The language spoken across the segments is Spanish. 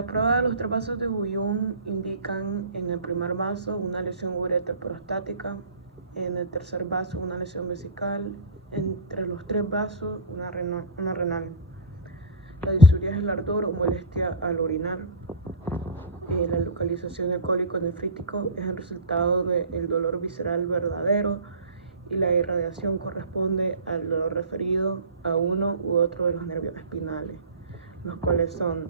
La prueba de los 3 vasos de Bouillon indican en el primer vaso una lesión ureter prostática, en el tercer vaso una lesión vesical, entre los 3 vasos una renal. La disuria es el ardor o molestia al orinar. La localización del cólico nefrítico es el resultado del dolor visceral verdadero y la irradiación corresponde al dolor referido a uno u otro de los nervios espinales, los cuales son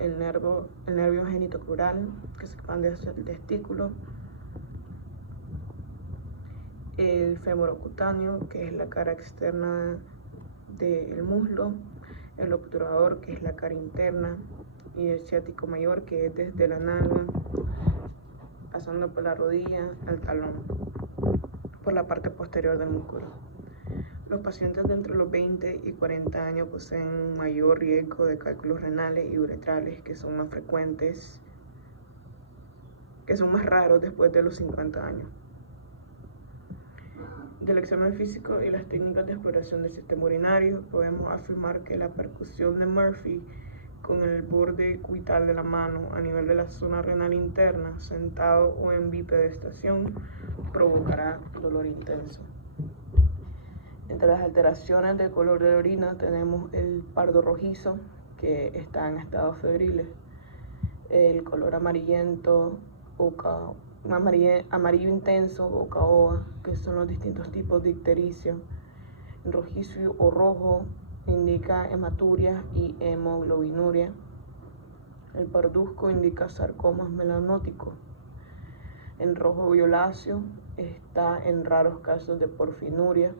el nervio genitocrural, que se expande hacia el testículo, el femorocutáneo, que es la cara externa del muslo, el obturador, que es la cara interna, y el ciático mayor, que es desde la nalga, pasando por la rodilla al talón, por la parte posterior del músculo. Los pacientes de entre los 20 y 40 años poseen un mayor riesgo de cálculos renales y uretrales, que son más frecuentes, que son más raros después de los 50 años. Del examen físico y las técnicas de exploración del sistema urinario, podemos afirmar que la percusión de Murphy con el borde cubital de la mano a nivel de la zona renal interna, sentado o en bipedestación, provocará dolor intenso. Entre las alteraciones del color de la orina tenemos el pardo rojizo, que está en estados febriles, el color amarillento o amarillo intenso o caoba, que son los distintos tipos de ictericia. El rojizo o rojo indica hematuria y hemoglobinuria. El parduzco indica sarcomas melanóticos. El rojo violáceo está en raros casos de porfinuria.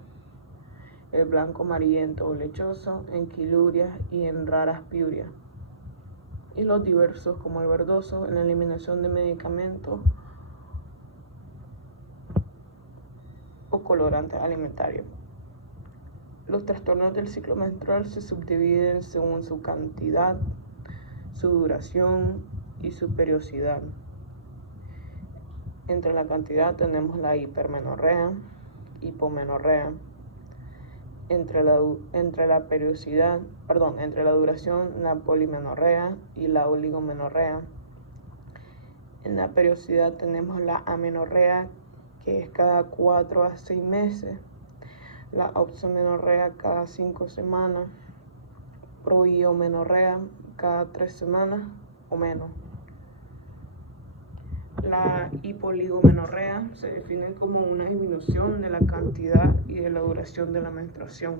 El blanco amarillento o lechoso en quilurias y en raras piurias. Y los diversos, como el verdoso, en la eliminación de medicamentos o colorantes alimentarios. Los trastornos del ciclo menstrual se subdividen según su cantidad, su duración y su periodicidad. Entre la cantidad tenemos la hipermenorrea, hipomenorrea. Entre la duración, la polimenorrea y la oligomenorrea. En la periodicidad tenemos la amenorrea, que es cada 4 a 6 meses, la oxomenorrea cada 5 semanas, proiomenorrea cada 3 semanas o menos. La hipoligomenorrea se define como una disminución de la cantidad y de la duración de la menstruación.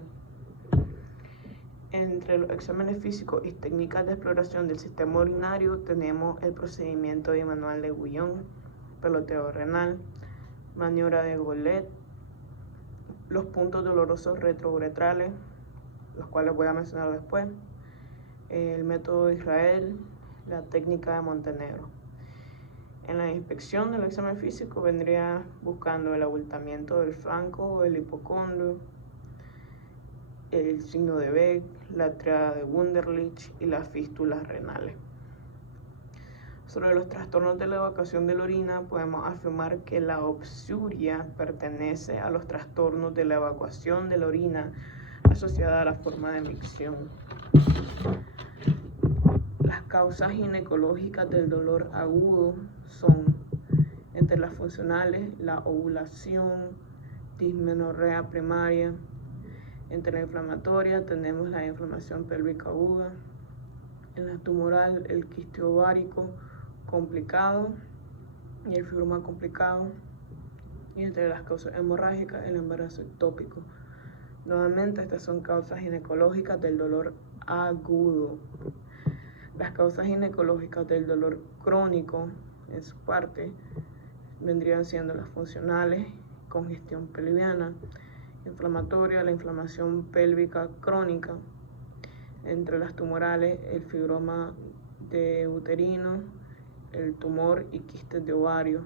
Entre los exámenes físicos y técnicas de exploración del sistema urinario tenemos el procedimiento de manual de Bouillon, peloteo renal, maniobra de Golet, los puntos dolorosos retrouretrales, los cuales voy a mencionar después, el método de Israel, la técnica de Montenegro. En la inspección del examen físico vendría buscando el abultamiento del flanco o del hipocondrio, el signo de Beck, la triada de Wunderlich y las fístulas renales. Sobre los trastornos de la evacuación de la orina, podemos afirmar que la obsuria pertenece a los trastornos de la evacuación de la orina asociada a la forma de micción. Las causas ginecológicas del dolor agudo son, entre las funcionales, la ovulación, dismenorrea primaria. Entre la inflamatoria tenemos la inflamación pélvica aguda. En la tumoral, el quiste ovárico complicado y el fibroma complicado. Y entre las causas hemorrágicas, el embarazo ectópico. Nuevamente, estas son causas ginecológicas del dolor agudo. Las causas ginecológicas del dolor crónico, en su parte, vendrían siendo las funcionales, congestión pelviana, inflamatoria, la inflamación pélvica crónica. Entre las tumorales, el fibroma de uterino, el tumor y quistes de ovario,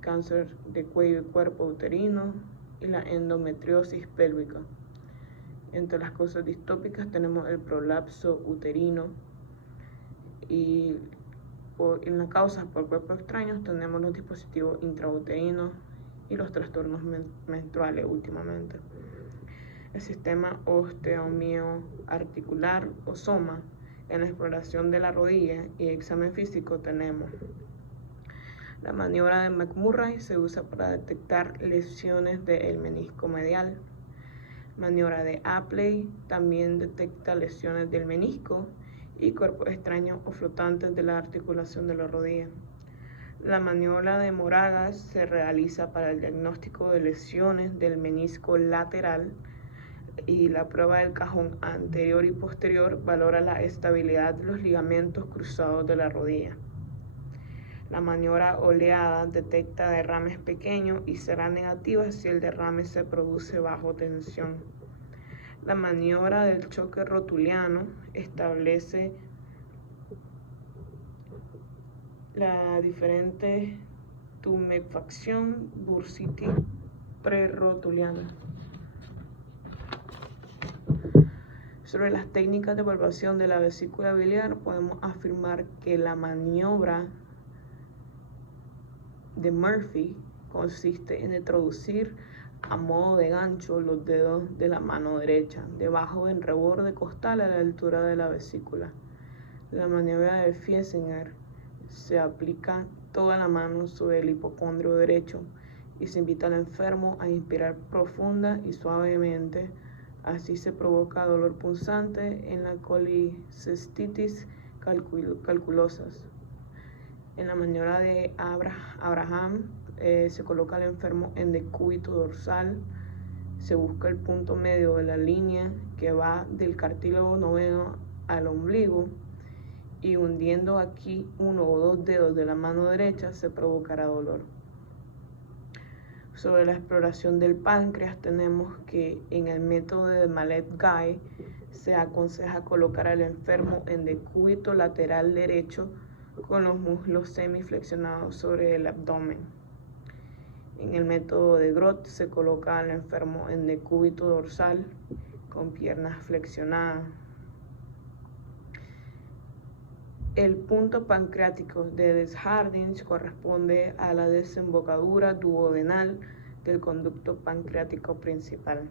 cáncer de cuello y cuerpo uterino y la endometriosis pélvica. Entre las causas distópicas tenemos el prolapso uterino y en las causas por cuerpos extraños tenemos los dispositivos intrauterinos y los trastornos menstruales últimamente. El sistema osteomioarticular o soma En la exploración de la rodilla y examen físico tenemos la maniobra de McMurray, se usa para detectar lesiones del menisco medial. Maniobra de Apley también detecta lesiones del menisco y cuerpos extraños o flotantes de la articulación de la rodilla. La maniobra de Moragas se realiza para el diagnóstico de lesiones del menisco lateral y la prueba del cajón anterior y posterior valora la estabilidad de los ligamentos cruzados de la rodilla. La maniobra oleada detecta derrames pequeños y será negativa si el derrame se produce bajo tensión. La maniobra del choque rotuliano establece la diferente tumefacción bursitis prerotuliana. Sobre las técnicas de evaluación de la vesícula biliar, podemos afirmar que la maniobra de Murphy consiste en introducir a modo de gancho los dedos de la mano derecha debajo del reborde costal a la altura de la vesícula. La maniobra de Fiesinger se aplica toda la mano sobre el hipocondrio derecho y se invita al enfermo a inspirar profunda y suavemente. Así se provoca dolor punzante en la colicestitis calculosas. En la maniobra de Abraham se coloca al enfermo en decúbito dorsal, se busca el punto medio de la línea que va del cartílago noveno al ombligo y hundiendo aquí uno o dos dedos de la mano derecha se provocará dolor. Sobre la exploración del páncreas tenemos que en el método de Mallet-Guy se aconseja colocar al enfermo en decúbito lateral derecho con los muslos semiflexionados sobre el abdomen. En el método de Grott se coloca al enfermo en decúbito dorsal con piernas flexionadas. El punto pancreático de Desjardins corresponde a la desembocadura duodenal del conducto pancreático principal.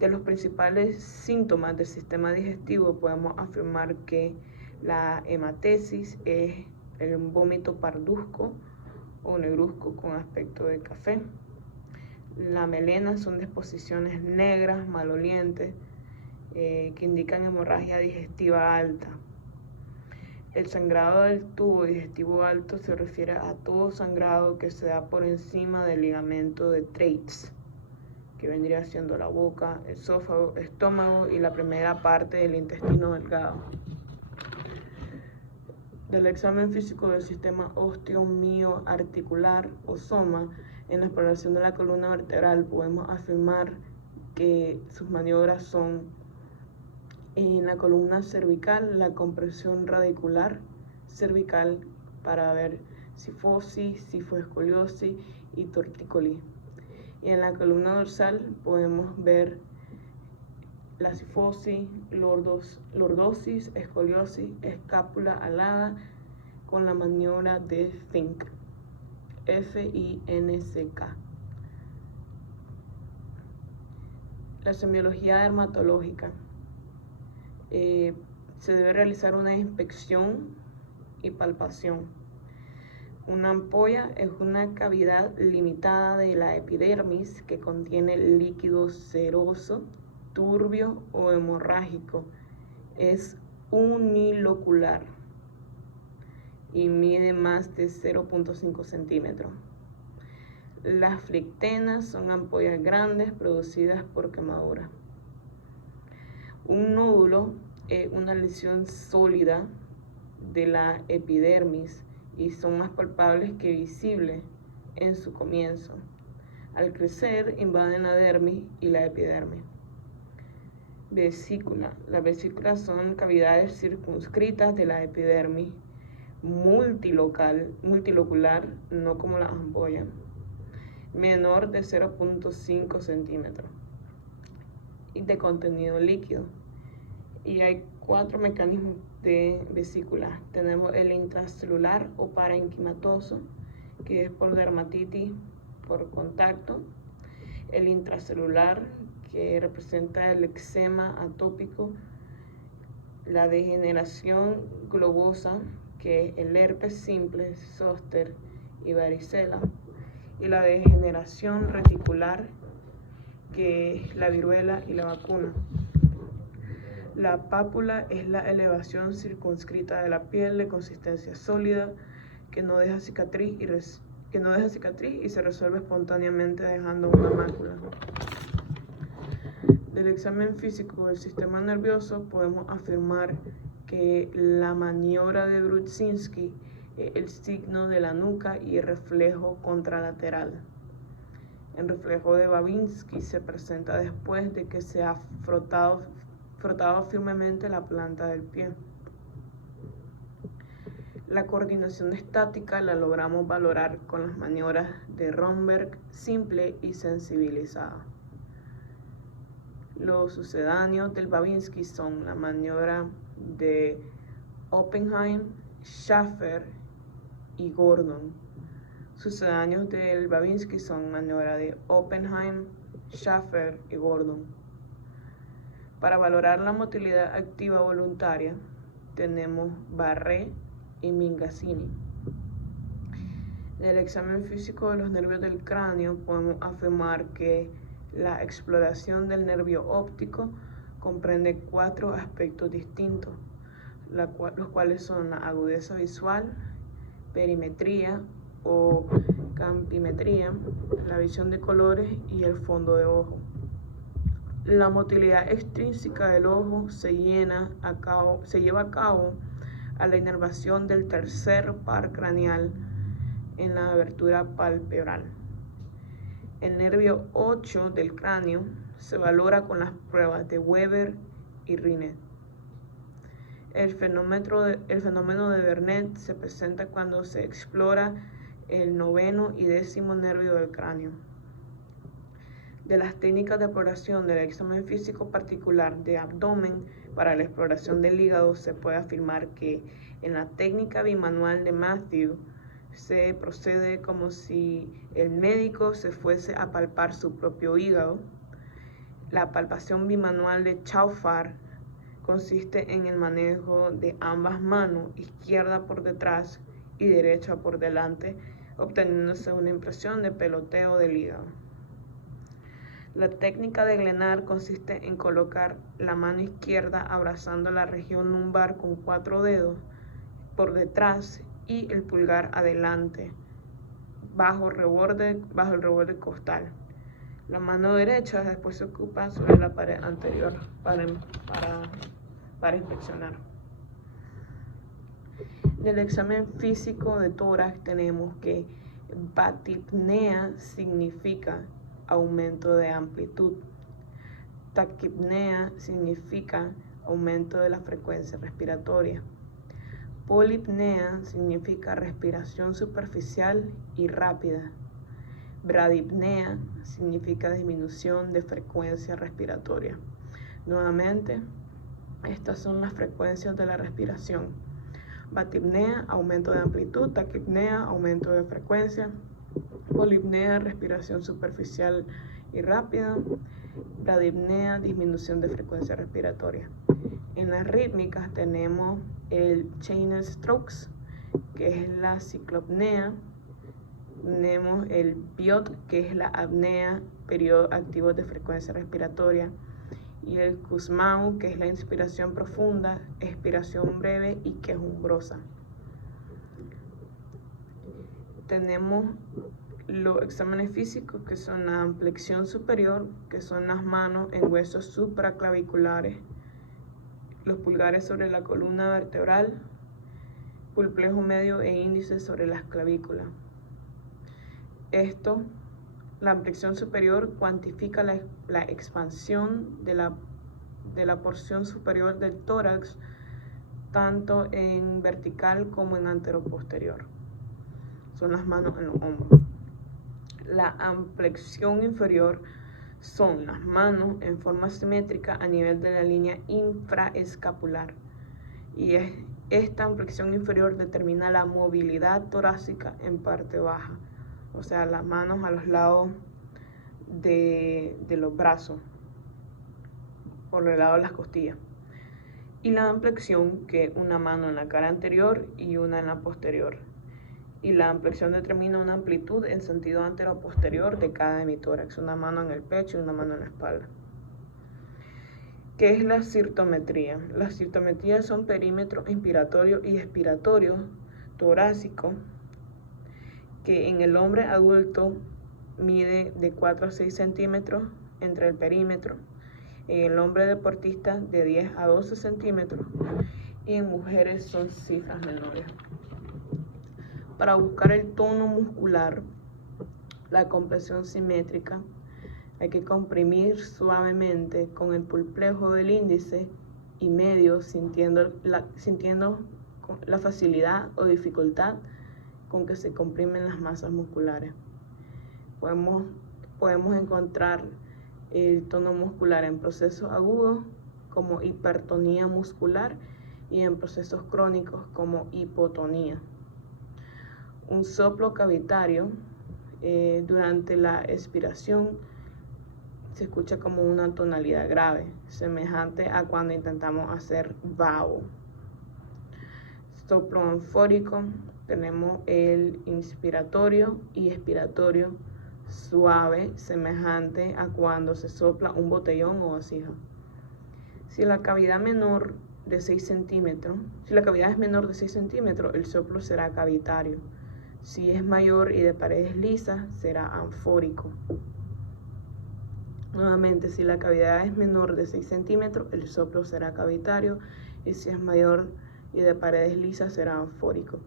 De los principales síntomas del sistema digestivo podemos afirmar que la hematesis es el vómito parduzco o negruzco con aspecto de café. La melena son disposiciones negras malolientes que indican hemorragia digestiva alta. El sangrado del tubo digestivo alto se refiere a todo sangrado que se da por encima del ligamento de Treitz, que vendría siendo la boca, esófago, estómago y la primera parte del intestino delgado. Del examen físico del sistema osteomioarticular o SOMA, en la exploración de la columna vertebral podemos afirmar que sus maniobras son en la columna cervical, la compresión radicular cervical para ver cifosis, cifoescoliosis y tortícolis. Y en la columna dorsal podemos ver la cifosis, lordosis, escoliosis, escápula alada con la maniobra de Fink, F-I-N-C-K. La semiología dermatológica. Se debe realizar una inspección y palpación. Una ampolla es una cavidad limitada de la epidermis que contiene líquido seroso, turbio o hemorrágico. Es unilocular y mide más de 0.5 centímetros. Las flictenas son ampollas grandes producidas por quemadura. Un nódulo es una lesión sólida de la epidermis y son más palpables que visibles en su comienzo. Al crecer invaden la dermis y la epidermis. Vesícula. Las vesículas son cavidades circunscritas de la epidermis, multilocular, no como las ampollas, menor de 0.5 centímetros y de contenido líquido. Y hay 4 mecanismos de vesícula. Tenemos el intracelular o parenquimatoso, que es por dermatitis por contacto. El intracelular, que representa el eczema atópico la degeneración globosa, que es el herpes simple, zóster y varicela, y la degeneración reticular, que es la viruela y la vacuna. La pápula es la elevación circunscrita de la piel de consistencia sólida que no deja cicatriz y se resuelve espontáneamente dejando una mácula. Del examen físico del sistema nervioso podemos afirmar que la maniobra de Brudzinski es el signo de la nuca y el reflejo contralateral. El reflejo de Babinski se presenta después de que se ha frotado firmemente la planta del pie. La coordinación estática la logramos valorar con las maniobras de Romberg simple y sensibilizada. Los sucedáneos del Babinski son la maniobra de Oppenheim, Schaffer y Gordon. Sucedáneos del Babinski son maniobra de Oppenheim, Schaffer y Gordon. Para valorar la motilidad activa voluntaria, tenemos Barré y Mingazzini. En el examen físico de los nervios del cráneo podemos afirmar que la exploración del nervio óptico comprende 4 aspectos distintos, los cuales son la agudeza visual, perimetría o campimetría, la visión de colores y el fondo de ojo. La motilidad extrínseca del ojo se lleva a cabo a la inervación del tercer par craneal en la abertura palpebral. El nervio 8 del cráneo se valora con las pruebas de Weber y Rinet. El fenómeno de Vernet se presenta cuando se explora el 9º y 10º nervio del cráneo. De las técnicas de exploración del examen físico particular de abdomen para la exploración del hígado, se puede afirmar que en la técnica bimanual de Matthew se procede como si el médico se fuese a palpar su propio hígado. La palpación bimanual de Chaufar consiste en el manejo de ambas manos, izquierda por detrás y derecha por delante, obteniéndose una impresión de peloteo del hígado. La técnica de Glenard consiste en colocar la mano izquierda abrazando la región lumbar con 4 dedos por detrás y el pulgar adelante, bajo el reborde costal. La mano derecha después se ocupa sobre la pared anterior para inspeccionar. Del examen físico de tórax tenemos que batipnea significa aumento de amplitud. Taquipnea significa aumento de la frecuencia respiratoria. Polipnea significa respiración superficial y rápida. Bradipnea significa disminución de frecuencia respiratoria. Nuevamente, estas son las frecuencias de la respiración. Batipnea, aumento de amplitud. Taquipnea, aumento de frecuencia. Polipnea, respiración superficial y rápida. Bradipnea, disminución de frecuencia respiratoria. En las rítmicas tenemos el Cheyne strokes, que es la ciclopnea. Tenemos el Biot, que es la apnea, periodos activos de frecuencia respiratoria. Y el Kussmaul, que es la inspiración profunda, expiración breve y quejumbrosa. Tenemos los exámenes físicos, que son la amplexión superior, que son las manos en huesos supraclaviculares, los pulgares sobre la columna vertebral, pulplejo medio e índice sobre las clavículas. La amplexión superior cuantifica la expansión de la porción superior del tórax, tanto en vertical como en anteroposterior. Son las manos en los hombros. La amplexión inferior son las manos en forma simétrica a nivel de la línea infraescapular. Y esta amplexión inferior determina la movilidad torácica en parte baja, o sea, las manos a los lados de los brazos, por el lado de las costillas. y la ampliación, que una mano en la cara anterior y una en la posterior. Y la ampliación determina una amplitud en sentido antero-posterior de cada hemitórax, una mano en el pecho y una mano en la espalda. ¿Qué es la cirtometría? Las cirtometrías son perímetro inspiratorio y expiratorio torácico, que en el hombre adulto mide de 4 a 6 centímetros entre el perímetro, en el hombre deportista de 10 a 12 centímetros y en mujeres son cifras menores. Para buscar el tono muscular, la compresión simétrica, hay que comprimir suavemente con el pulpejo del índice y medio, sintiendo la facilidad o dificultad con que se comprimen las masas musculares. Podemos encontrar el tono muscular en procesos agudos como hipertonía muscular y en procesos crónicos como hipotonía. Un soplo cavitario durante la expiración se escucha como una tonalidad grave, semejante a cuando intentamos hacer vaho. Soplo anfórico, tenemos el inspiratorio y expiratorio suave, semejante a cuando se sopla un botellón o vasija. Si la cavidad es menor de 6 centímetros, el soplo será cavitario. Si es mayor y de paredes lisas, será anfórico. Nuevamente, si la cavidad es menor de 6 centímetros, el soplo será cavitario, y si es mayor y de paredes lisas, será anfórico.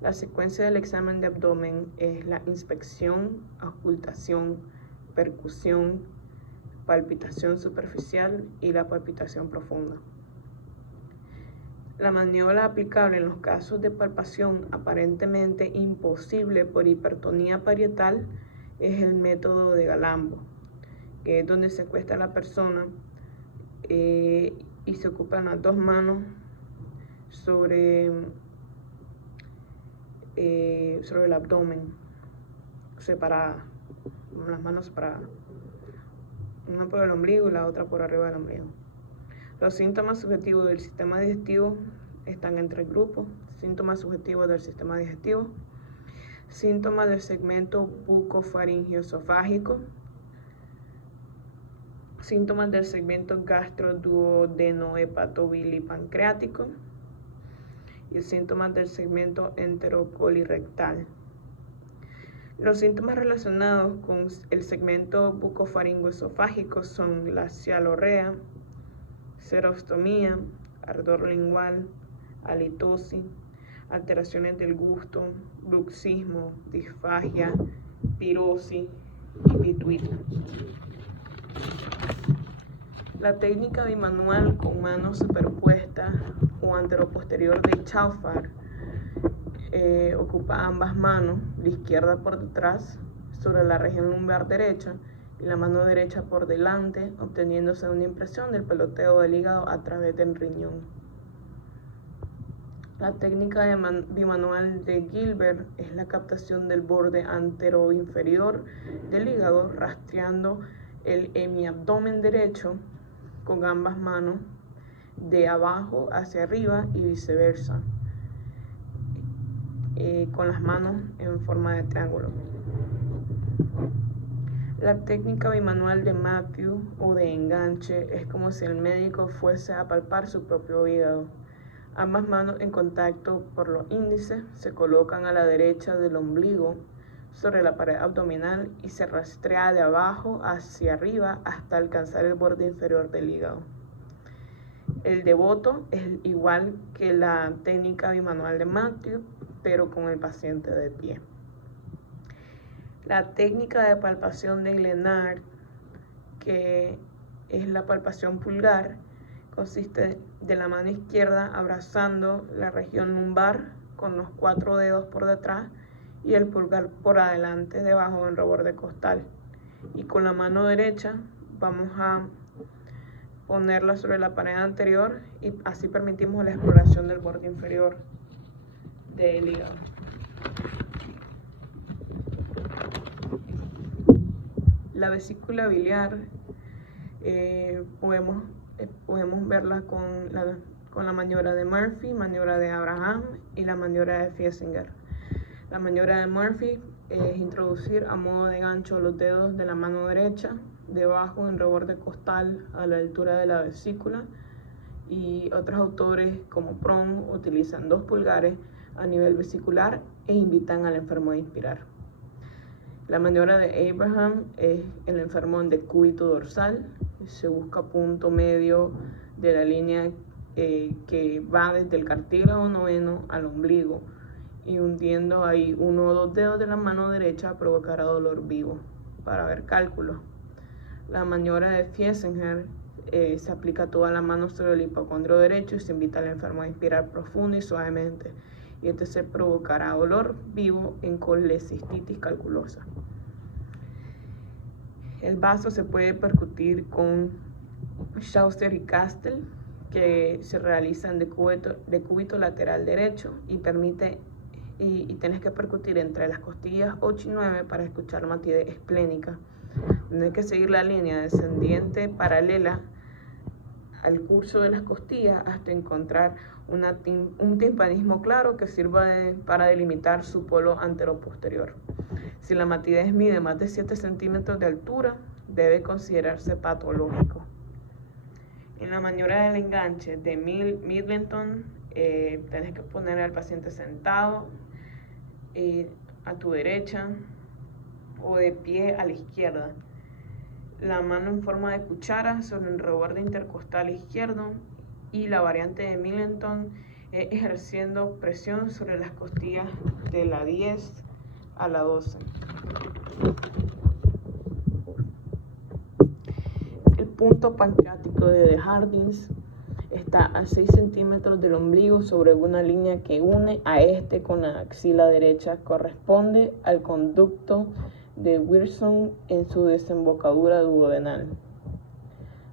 La secuencia del examen de abdomen es la inspección, auscultación, percusión, palpitación superficial y la palpitación profunda. La maniobra aplicable en los casos de palpación aparentemente imposible por hipertonía parietal es el método de Galambo, que es donde se acuesta la persona y se ocupan las dos manos sobre el abdomen, separadas, las manos separadas, una por el ombligo y la otra por arriba del ombligo. Los síntomas subjetivos del sistema digestivo están en 3 grupos: síntomas subjetivos del sistema digestivo, síntomas del segmento bucofaringioesofágico, síntomas del segmento gastroduodenohepatobilipancreático y síntomas del segmento enterocolirectal. Los síntomas relacionados con el segmento bucofaringoesofágico son la cialorrea, xerostomía, ardor lingual, halitosis, alteraciones del gusto, bruxismo, disfagia, pirosis y pituita. La técnica bimanual con manos superpuestas o anteroposterior de Chaufar ocupa ambas manos, la izquierda por detrás sobre la región lumbar derecha y la mano derecha por delante, obteniéndose una impresión del peloteo del hígado a través del riñón. La técnica bimanual de Gilbert es la captación del borde anteroinferior del hígado rastreando el hemiabdomen derecho con ambas manos de abajo hacia arriba y viceversa, con las manos en forma de triángulo. La técnica bimanual de Matthew o de enganche es como si el médico fuese a palpar su propio hígado. Ambas manos en contacto por los índices se colocan a la derecha del ombligo sobre la pared abdominal y se rastrea de abajo hacia arriba hasta alcanzar el borde inferior del hígado. El devoto es igual que la técnica bimanual de Matthew, pero con el paciente de pie. La técnica de palpación de Glenard, que es la palpación pulgar, consiste de la mano izquierda abrazando la región lumbar con los 4 dedos por detrás y el pulgar por adelante debajo del reborde costal. Y con la mano derecha vamos a ponerla sobre la pared anterior y así permitimos la exploración del borde inferior del hígado. La vesícula biliar podemos podemos verla con la maniobra de Murphy, maniobra de Abraham y la maniobra de Fiesinger. La maniobra de Murphy es introducir a modo de gancho los dedos de la mano derecha debajo en reborde costal a la altura de la vesícula, y otros autores como Prom utilizan 2 pulgares a nivel vesicular e invitan al enfermo a inspirar. La maniobra de Abraham es el enfermo en decúbito dorsal. Se busca punto medio de la línea que va desde el cartílago noveno al ombligo, y hundiendo ahí 1 o 2 dedos de la mano derecha provocará dolor vivo. Para ver cálculos, la maniobra de Fiesinger se aplica toda la mano sobre el hipocondrio derecho y se invita al enfermo a inspirar profundo y suavemente, y este se provocará dolor vivo en colecistitis calculosa. El vaso se puede percutir con Schuster y Castel, que se realiza en decúbito lateral derecho y tienes que percutir entre las costillas 8 y 9 para escuchar matidez esplénica. Tienes que seguir la línea descendiente paralela al curso de las costillas hasta encontrar un timpanismo claro que sirva para delimitar su polo anteroposterior. Si la matidez mide más de 7 centímetros de altura, debe considerarse patológico. En la maniobra del enganche de Middleton, tienes que poner al paciente sentado a tu derecha o de pie a la izquierda, la mano en forma de cuchara sobre el reborde intercostal izquierdo, y la variante de Middleton ejerciendo presión sobre las costillas de la 10 a la 12. El punto pancreático de De Hardings está a 6 centímetros del ombligo sobre una línea que une a este con la axila derecha. Corresponde al conducto de Wilson en su desembocadura duodenal.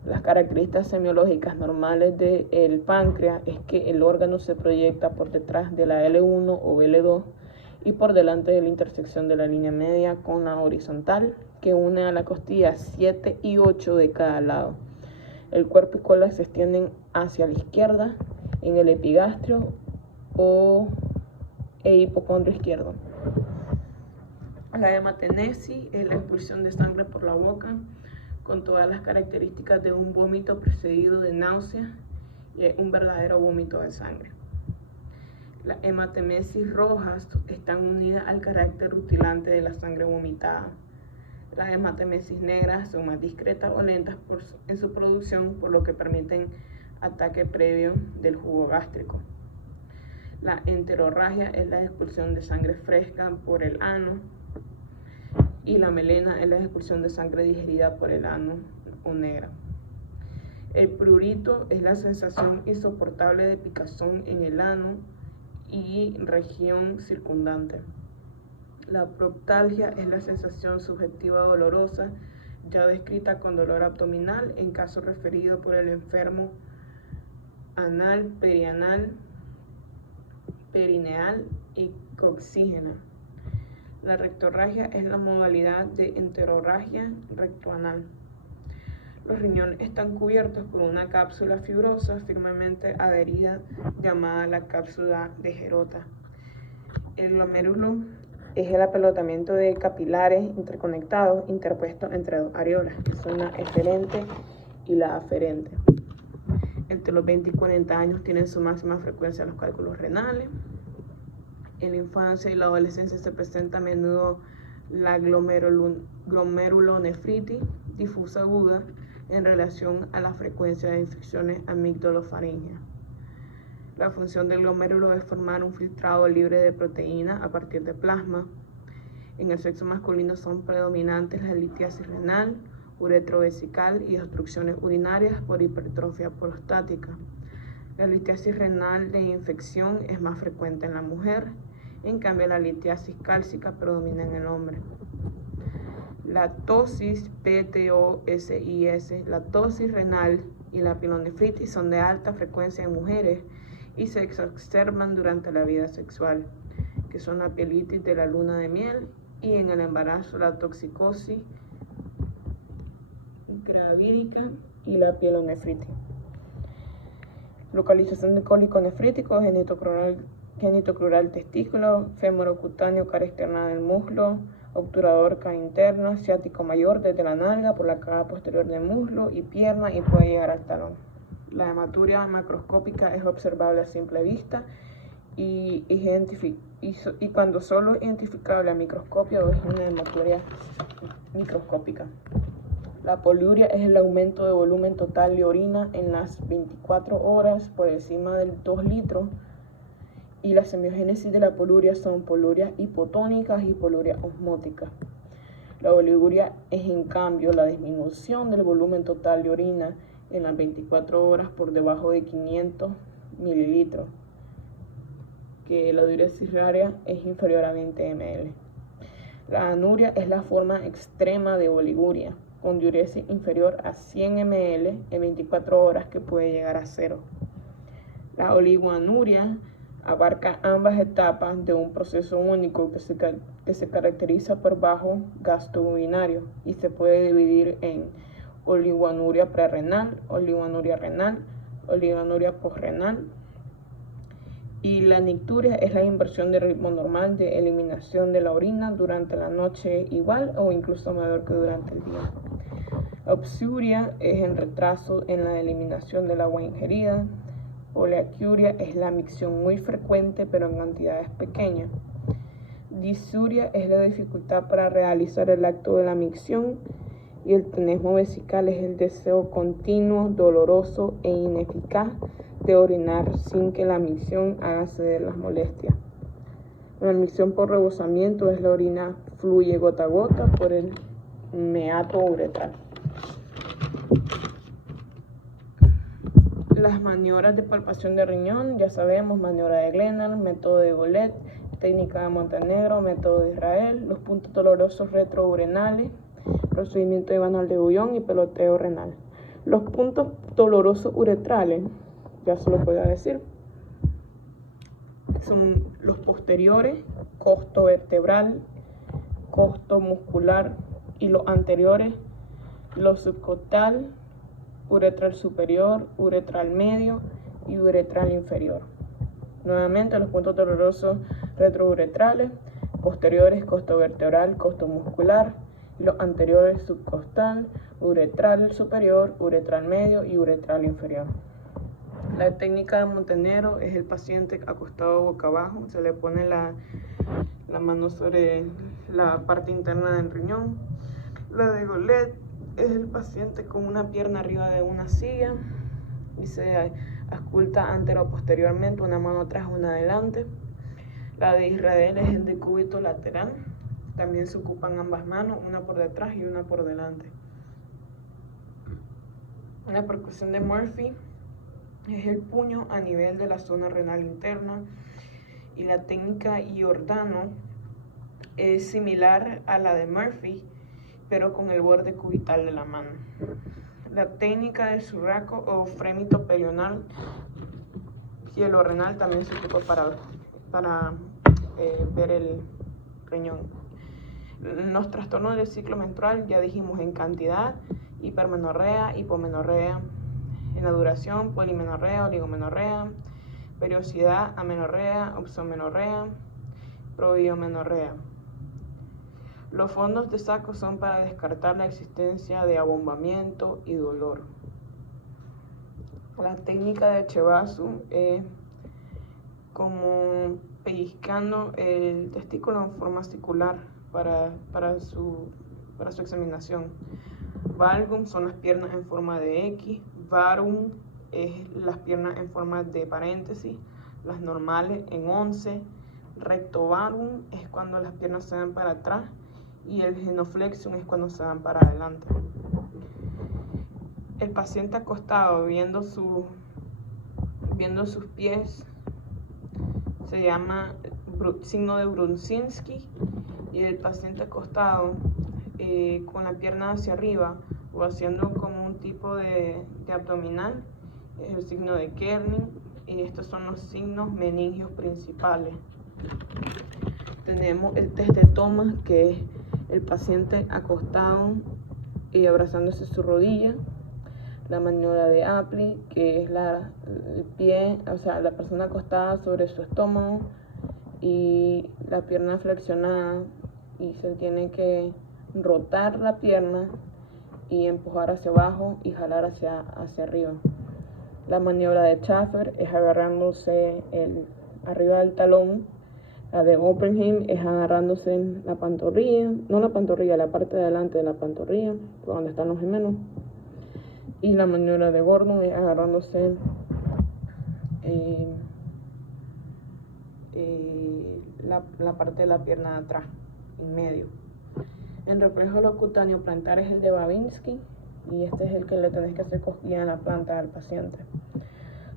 Las características semiológicas normales del páncreas es que el órgano se proyecta por detrás de la L1 o L2 y por delante de la intersección de la línea media con la horizontal que une a la costilla 7 y 8 de cada lado. El cuerpo y cola se extienden hacia la izquierda en el epigastrio e hipocondrio izquierdo. La hematenesis es la expulsión de sangre por la boca con todas las características de un vómito precedido de náuseas, y es un verdadero vómito de sangre. Las hematemesis rojas están unidas al carácter rutilante de la sangre vomitada. Las hematemesis negras son más discretas o lentas en su producción, por lo que permiten ataque previo del jugo gástrico. La enterorragia es la expulsión de sangre fresca por el ano, y la melena es la expulsión de sangre digerida por el ano o negra. El prurito es la sensación insoportable de picazón en el ano y región circundante. La proctalgia es la sensación subjetiva dolorosa ya descrita con dolor abdominal en caso referido por el enfermo anal, perineal y coxígena. La rectorragia es la modalidad de enterorragia rectoanal. Los riñones están cubiertos por una cápsula fibrosa firmemente adherida llamada la cápsula de Gerota. El glomérulo es el apelotamiento de capilares interconectados interpuestos entre 2 areolas, que son la eferente y la aferente. Entre los 20 y 40 años tienen su máxima frecuencia los cálculos renales. En la infancia y la adolescencia se presenta a menudo la glomerulonefritis difusa aguda en relación a la frecuencia de infecciones amigdalofaringeas. La función del glomérulo es formar un filtrado libre de proteína a partir de plasma. En el sexo masculino son predominantes la litiasis renal, uretrovesical y obstrucciones urinarias por hipertrofia prostática. La litiasis renal de infección es más frecuente en la mujer, en cambio la litiasis cálcica predomina en el hombre. La ptosis, PTOSIS, la ptosis renal y la pielonefritis son de alta frecuencia en mujeres y se exacerban durante la vida sexual, que son la pielitis de la luna de miel, y en el embarazo la toxicosis gravídica y la pielonefritis. Localización de cólico nefrítico, genito crural testículo, fémoro cutáneo, cara externa del muslo, obturador cara interna, ciático mayor desde la nalga por la cara posterior del muslo y pierna y puede llegar al talón. La hematuria macroscópica es observable a simple vista y cuando solo es identificable a microscopio es una hematuria microscópica. La poliuria es el aumento de volumen total de orina en las 24 horas por encima del 2 litros y la semiogénesis de la poliuria son poliurias hipotónicas y poliurias osmóticas. La oliguria es en cambio la disminución del volumen total de orina en las 24 horas por debajo de 500 mililitros, que la diuresis diaria es inferior a 20 ml. La anuria es la forma extrema de oliguria, con diuresis inferior a 100 ml en 24 horas que puede llegar a 0. La oligoanuria abarca ambas etapas de un proceso único que se caracteriza por bajo gasto urinario y se puede dividir en oligoanuria prerrenal, oligoanuria renal, oligoanuria posrenal. Y la nicturia es la inversión de ritmo normal de eliminación de la orina durante la noche igual o incluso mayor que durante el día. La obsuria es el retraso en la eliminación del agua ingerida. Poliacuria es la micción muy frecuente pero en cantidades pequeñas. Disuria es la dificultad para realizar el acto de la micción y el tenesmo vesical es el deseo continuo, doloroso e ineficaz de orinar sin que la micción haga ceder las molestias. La micción por rebosamiento es la orina fluye gota a gota por el meato uretral. Las maniobras de palpación de riñón, ya sabemos, maniobra de Glenn, método de Golet, técnica de Montenegro, método de Israel, los puntos dolorosos retrourenales, procedimiento de Van de Bullón y peloteo renal. Los puntos dolorosos uretrales, ya se lo puedo decir, son los posteriores, costo vertebral, costo muscular, y los anteriores, los subcostal, uretral superior, uretral medio y uretral inferior. Nuevamente, los puntos dolorosos retrouretrales, posteriores, costo vertebral, costo muscular, y los anteriores, subcostal, uretral superior, uretral medio y uretral inferior. La técnica de Montenegro es el paciente acostado boca abajo, se le pone la mano sobre la parte interna del riñón. La de Golet es el paciente con una pierna arriba de una silla y se ausculta antero o posteriormente, una mano atrás, una adelante. La de Israel es el decúbito lateral, también se ocupan ambas manos, una por detrás y una por delante. La percusión de Murphy es el puño a nivel de la zona renal interna y la técnica Giordano es similar a la de Murphy, pero con el borde cubital de la mano. La técnica del surraco o frémito perional hielorrenal también se ocupa para ver el riñón. Los trastornos del ciclo menstrual, ya dijimos en cantidad, hipermenorrea, hipomenorrea, en la duración, polimenorrea, oligomenorrea, periodicidad, amenorrea, oxomenorrea, probiomenorrea. Los fondos de saco son para descartar la existencia de abombamiento y dolor. La técnica de Chevasu es como pellizcando el testículo en forma circular para su examinación. Valgum son las piernas en forma de X, varum es las piernas en forma de paréntesis, las normales en 11, recto varum es cuando las piernas se van para atrás y el genuflexion es cuando se van para adelante. El paciente acostado viendo sus pies se llama signo de Brudzinski, y el paciente acostado con la pierna hacia arriba o haciendo como un tipo de abdominal es el signo de Kerning, y estos son los signos meningios principales. Tenemos el test de Thomas, que es el paciente acostado y abrazándose su rodilla. La maniobra de Apli, que es el pie, o sea, la persona acostada sobre su estómago y la pierna flexionada, y se tiene que rotar la pierna y empujar hacia abajo y jalar hacia arriba. La maniobra de Schaffer es agarrándose arriba del talón. La de Oppenheim es agarrándose en la pantorrilla, no la pantorrilla, la parte de adelante de la pantorrilla, por donde están los gemelos. Y la maniobra de Gordon es agarrándose la parte de la pierna de atrás, en medio. El reflejo locutáneo plantar es el de Babinski, y este es el que le tenés que hacer cosquilla en la planta del paciente.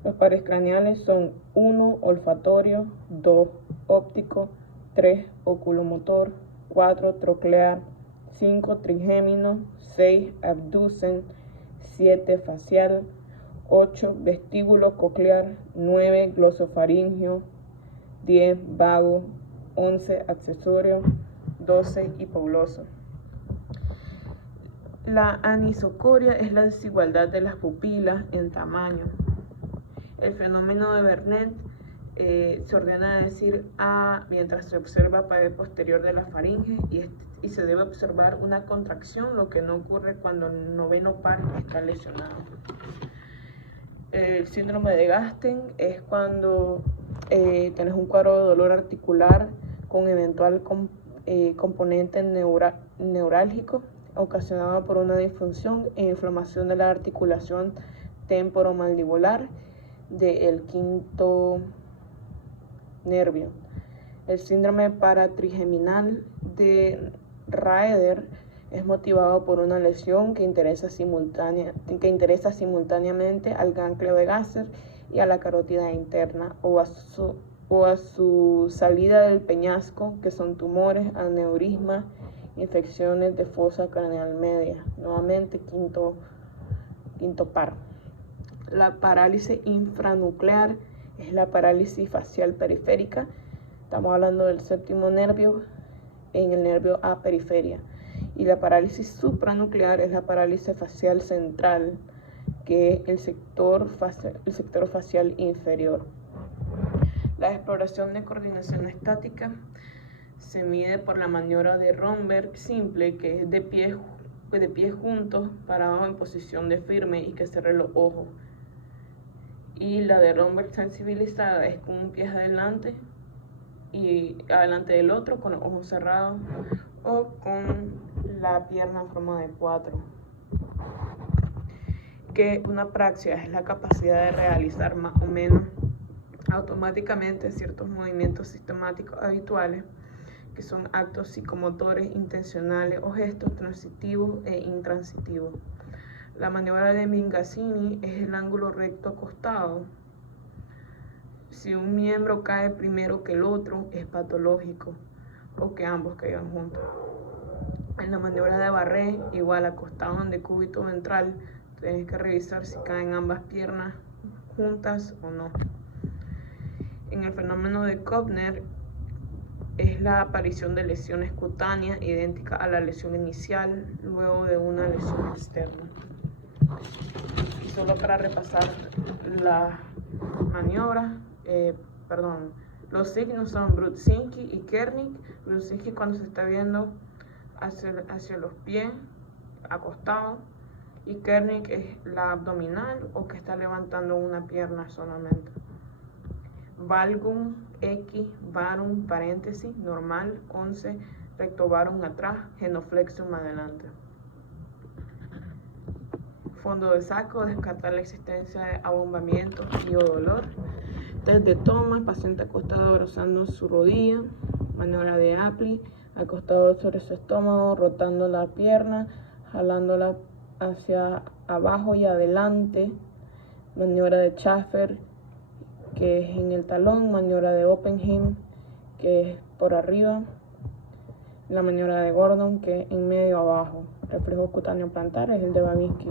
Los pares craneales son 1 olfatorio, 2 óptico, 3 oculomotor, 4 troclear, 5 trigémino, 6 abducen, 7 facial, 8 vestíbulo coclear, 9 glosofaringio, 10 vago, 11 accesorio, 12 hipogloso. La anisocoria es la desigualdad de las pupilas en tamaño. El fenómeno de Vernet se ordena a decir A mientras se observa pared posterior de la faringe y se debe observar una contracción, lo que no ocurre cuando el noveno par está lesionado. El síndrome de Gasten es cuando tenés un cuadro de dolor articular con eventual componente neurálgico ocasionado por una disfunción e inflamación de la articulación temporomandibular del quinto nervio. El síndrome paratrigeminal de Raeder es motivado por una lesión que interesa simultáneamente al ganglio de Gasser y a la carótida interna, o a su salida del peñasco, que son tumores, aneurismas, infecciones de fosa craneal media. Nuevamente, quinto par. La parálisis infranuclear es la parálisis facial periférica. Estamos hablando del séptimo nervio en el nervio A periferia. Y la parálisis supranuclear es la parálisis facial central, que es el sector facial inferior. La exploración de coordinación estática se mide por la maniobra de Romberg simple, que es de pies juntos, parados en posición de firme y que cierre los ojos. Y la de Romberg sensibilizada es con un pie adelante y adelante del otro, con los ojos cerrados, o con la pierna en forma de 4. Que una praxia es la capacidad de realizar más o menos automáticamente ciertos movimientos sistemáticos habituales, que son actos psicomotores intencionales o gestos transitivos e intransitivos. La maniobra de Mingazzini es el ángulo recto acostado. Si un miembro cae primero que el otro, es patológico, o que ambos caigan juntos. En la maniobra de Barré, igual acostado en decúbito ventral, tienes que revisar si caen ambas piernas juntas o no. En el fenómeno de Kopner, es la aparición de lesiones cutáneas idénticas a la lesión inicial luego de una lesión externa. Y solo para repasar la maniobra, los signos son Brudzinski y Kernig. Brudzinski cuando se está viendo hacia los pies, acostado, y Kernig es la abdominal o que está levantando una pierna solamente. Valgum, X, varum, paréntesis, normal, 11, recto varum atrás, genuflexion adelante. Fondo de saco, descartar la existencia de abombamiento y o dolor. Test de toma, paciente acostado abrazando su rodilla. Maniobra de Apli, acostado sobre su estómago, rotando la pierna, jalándola hacia abajo y adelante. Maniobra de Schaffer, que es en el talón. Maniobra de Oppenheim, que es por arriba. La maniobra de Gordon, que es en medio abajo. Reflejo cutáneo plantar es el de Babinski.